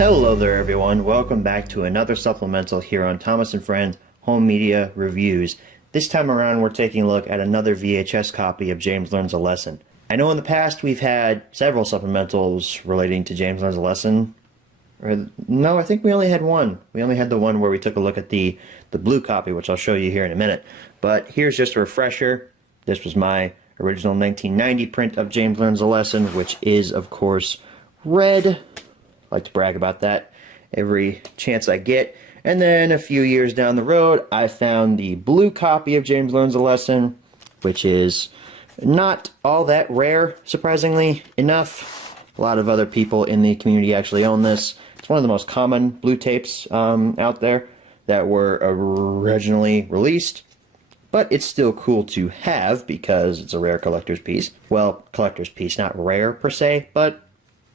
Hello there everyone, welcome back to another supplemental here on Thomas & Friends Home Media Reviews. This time around we're taking a look at another VHS copy of James Learns a Lesson. I know in the past we've had several supplementals relating to James Learns a Lesson. No, I think we only had one. We only had the one where we took a look at the blue copy, which I'll show you here in a minute. But here's just a refresher. This was my original 1990 print of James Learns a Lesson, which is, of course, red. I like to brag about that every chance I get. And then a few years down the road, I found the blue copy of James Learns a Lesson, which is not all that rare, surprisingly enough. A lot of other people in the community actually own this. It's one of the most common blue tapes out there that were originally released. But it's still cool to have because it's a rare collector's piece. Well, collector's piece, not rare per se, but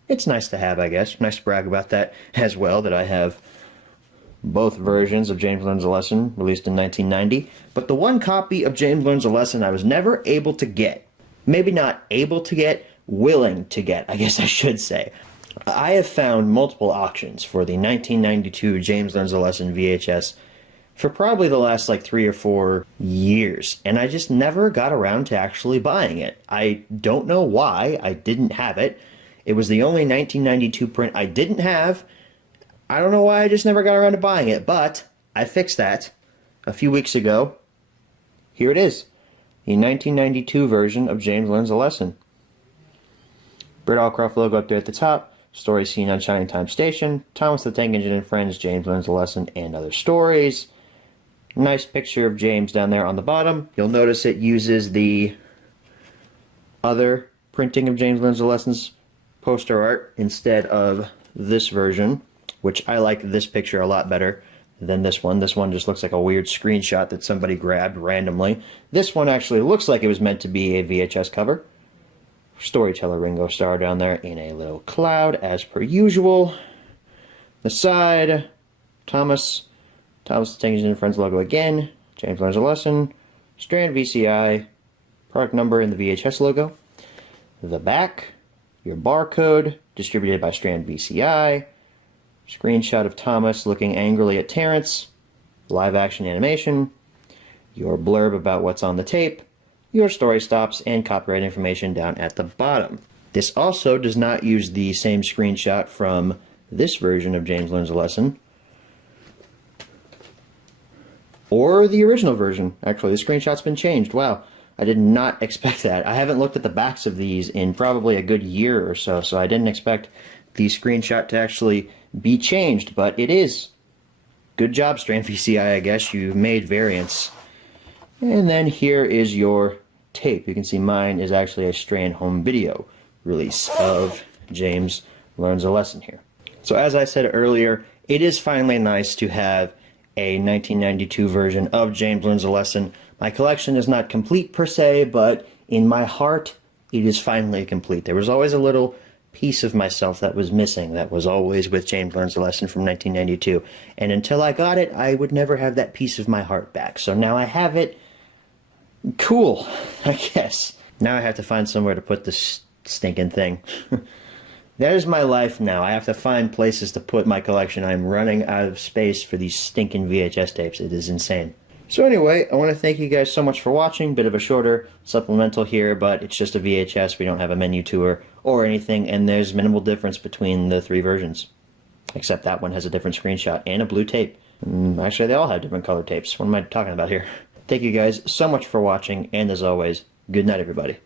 it's nice to have, I guess. Nice to brag about that as well, that I have both versions of James Learns a Lesson released in 1990. But the one copy of James Learns a Lesson I was never able to get. Maybe not able to get, willing to get, I guess I should say. I have found multiple auctions for the 1992 James Learns a Lesson VHS for probably the last like 3 or 4 years, and I just never got around to actually buying it. I don't know why I didn't have it. It was the only 1992 print I didn't have. I don't know why I just never got around to buying it, but I fixed that a few weeks ago. Here it is, the 1992 version of James Learns a Lesson. Britt Allcroft logo up there at the top, story seen on Shining Time Station, Thomas the Tank Engine and Friends, James Learns a Lesson, and other stories. Nice picture of James down there on the bottom. You'll notice it uses the other printing of James Learns a Lesson's poster art instead of this version, which I like this picture a lot better than this one. This one just looks like a weird screenshot that somebody grabbed randomly. This one actually looks like it was meant to be a VHS cover. Storyteller Ringo Starr down there in a little cloud as per usual. The side, Thomas the Tank Engine and Friends logo again, James Learns a Lesson, Strand VCI, product number in the VHS logo. The back, your barcode, distributed by Strand VCI, screenshot of Thomas looking angrily at Terrence, live action animation, your blurb about what's on the tape, your story stops, and copyright information down at the bottom. This also does not use the same screenshot from this version of James Learns a Lesson, or the original version. Actually, the screenshot's been changed. Wow, I did not expect that. I haven't looked at the backs of these in probably a good year or so, so I didn't expect the screenshot to actually be changed, but it is. Good job, Strand VCI, I guess. You made variants. And then here is your tape. You can see mine is actually a Strand home video release of James Learns a Lesson here. So as I said earlier, it is finally nice to have a 1992 version of James Learns a Lesson. My collection is not complete per se, but in my heart, it is finally complete. There was always a little piece of myself that was missing, that was always with James Learns a Lesson from 1992. And until I got it, I would never have that piece of my heart back. So now I have it. Cool, I guess. Now I have to find somewhere to put this stinking thing. That is my life now. I have to find places to put my collection. I'm running out of space for these stinking VHS tapes. It is insane. So anyway, I want to thank you guys so much for watching. Bit of a shorter supplemental here, but it's just a VHS. We don't have a menu tour or anything, and there's minimal difference between the 3 versions. Except that one has a different screenshot and a blue tape. Actually, they all have different color tapes. What am I talking about here? Thank you guys so much for watching, and as always, good night, everybody.